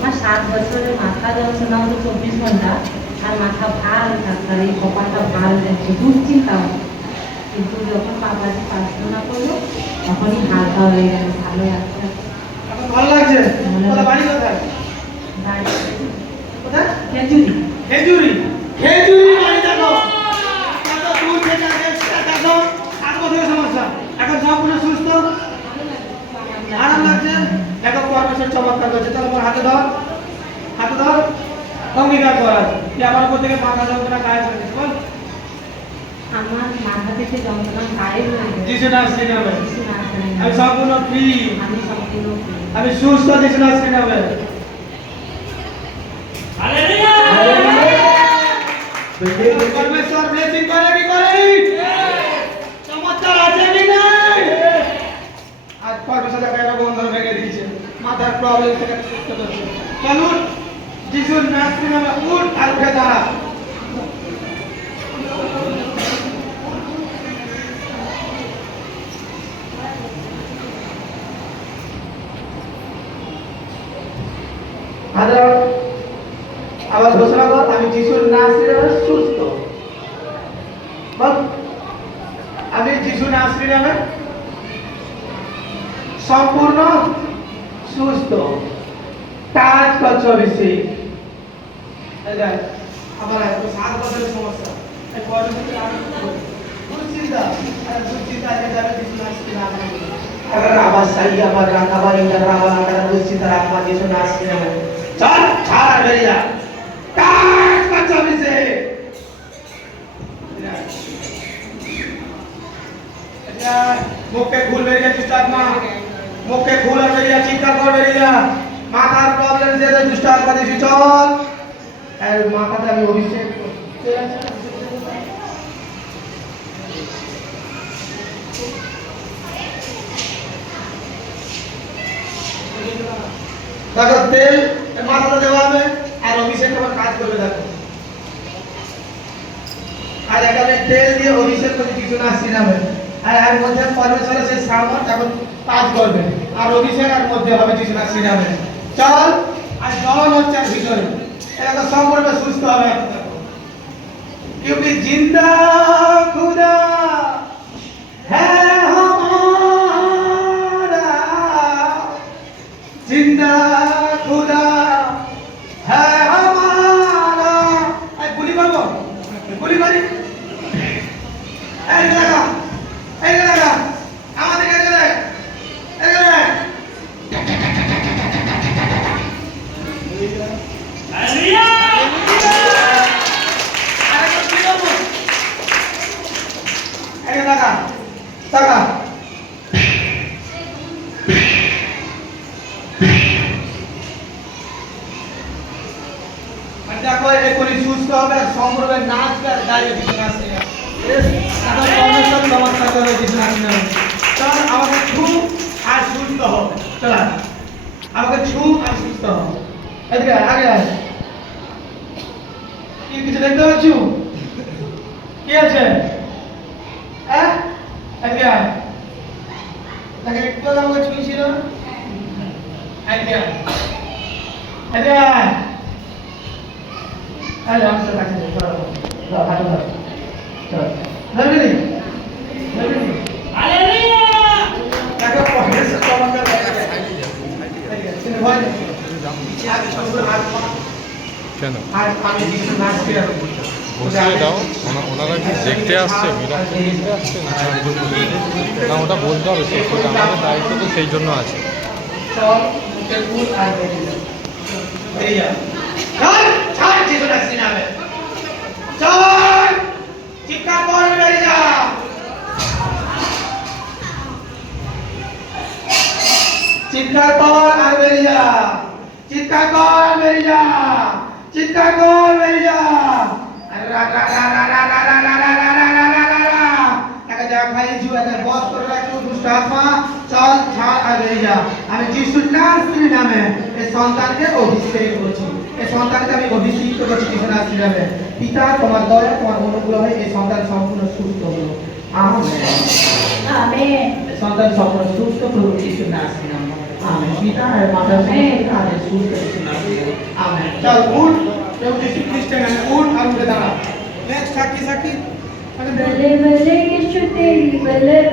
আমার 7 বছরের মাথা যন্ত্রণা হতো 24 ঘন্টা, আর মাথা ভার থাকতো, এই কপালটা ভার যাচ্ছে, দুশ্চিন্তা হতো। কিন্তু যখন বাবাজি প্রার্থনা করলো তখনই হালকা হয়ে গেল, ভালো লাগছে। এখন ভালো লাগছে? কোথায় বাড়ি কোথায়? বাড়ি কোথায়? খেজুরি। খেজুরি। খেজুরি বাড়ি দেখো। কত দূর থেকে এসেছে দেখো। 7 বছরের সমস্যা। এখন সম্পূর্ণ সুস্থ। আরাম লাগছে? দেখো পরমেশ্বর চমৎকার করছে। চলো আমার হাতে ধর। হাতে ধর। অঙ্গীকার করা আছে। যে আমার উপর থেকে মাথা যন্ত্রণা গায়েব হয়ে গেছে। বল। আমার মাথা থেকে যন্ত্রণা গায়েব হয়ে গেছে। যিশু নামে। যিশু নামে। আমি সম্পূর্ণ ফ্রি। আমি সম্পূর্ণ free। আমি সুস্থ যিশু নামে। হালেলুয়া! পরমেশ্বর ব্লেসিং করে কি করে? চমৎকার আছে কি নাই? আজ পরমেশ্বর একটা বন্ধন ভেঙে দিয়েছে, মাথার প্রবলেম থেকে সুস্থ করছে। চলুন যিশুর নামে উঠ আর উঠে দাঁড়া। আবার ঘোষণা কর, আমি যিশুর নামে সুস্থ। বল, আমি যিশুর নামে সম্পূর্ণ সুস্থ। কাজ করছো বেশি। আমার 7 বছরের সমস্যা। এই পরবর্তীতে আমি দুশ্চিন্তা আগে যাবে যিশু নামে। अगर आवाज सही आवाज राखावा इंटर रावा अगर दूसरी तरह आवाज जिसु नाच के में चल छाड़ा गरिया काट बच्चा भी से मुख के खुल बेरिया दुष्टात्मा मुख के खुल बेरिया चिंता कर बेरिया माथा प्रॉब्लम से तो दुष्टात्मा दिसी चल और माथा ता भी अभिषेक দেখো তেল মাথাতে দেওয়া হবে আর অভিষেক আমার কাজ করবে। দেখো আর এখানে তেল দিয়ে অভিষেক করে কিছু নাচি নামে আর এর মধ্যে পরমেশ্বরের সেই সামর্থ্য এখন কাজ করবে আর অভিষেক এর মধ্যে হবে কিছু নাচি নামে। চল আর জ্বলন হচ্ছে আর ভিতরে এটা তো সম্পূর্ণ সুস্থ হবে। क्योंकि जिंदा खुदा है हमारा जिंदा खुदा है हमारा। गुली मारो गुली मारी लगा আমাদের এখানে হালেলুয়া! টাকা দেখো এখনই সুস্থ হবে আর সম্পূর্ণ নাচবে আর গাইবে কিছু নাচবে এখন পরমেশ্বর নমস্কার করবে কিছু নাচবে। চল আমাকে ছু আর সুস্থ হবে। চল আমাকে ছু আর সুস্থ হবে। এদিকে আগে আস। কি কিছু দেখতে পাচ্ছ? কি আছে? হ্যাঁ এদিকে আয়। তাকে একটু আমাকে ছুঁয়েছিল না? এদিকে আয়। এদিকে আয়। আরে আমার কাছে চলো চলো হাঁটো ধর চলো ধরবি নি হালেলুয়া! দেখো পরমেশ্বর চমৎকার শুনে ভয় নেই আগে সম্পূর্ণ হাত কেন আর আমি যিশু নাচতে আর বসিয়ে দাও ওনারা কি দেখতে আসছে মিরাক্কেল দেখতে আসছে না ওটা বলতে হবে সেটা আমাদের দায়িত্ব তো সেই জন্য আছে। চল মুখে ফুল আর বেরিয়ে যা চল ছাড় যিশু নাচতে নামে চল চিৎকার কর বেরিয়ে যা চিৎকার কর আর বেরিয়ে যা চিৎকার কর বেরিয়ে যা চিৎকার কর বেরিয়ে যা চল ছাড় আর বেরিয়ে যা। আমি যিশুর নামে এই সন্তানকে অভিষেক করছি, এই সন্তানকে আমি অভিষিক্ত করছি যিশুর নামে। পিতা তোমার দয়া তোমার অনুগ্রহ হয়ে এই সন্তান সম্পূর্ণ সুস্থ হলো। Amen amen. সন্তান সম্পূর্ণ সুস্থ প্রভু যিশুর নামে। আমেন। পিতা আর মাতা আমেন সুস্থ যিশুর নামে। आमेन। चल उठ, प्रभु यीशु ख्रिस्ट के नाम में उठ और उठे दाঁড়া। नेक्स्ट साकी साकी। बल्ले बल्ले यीशु तेरी बल्ले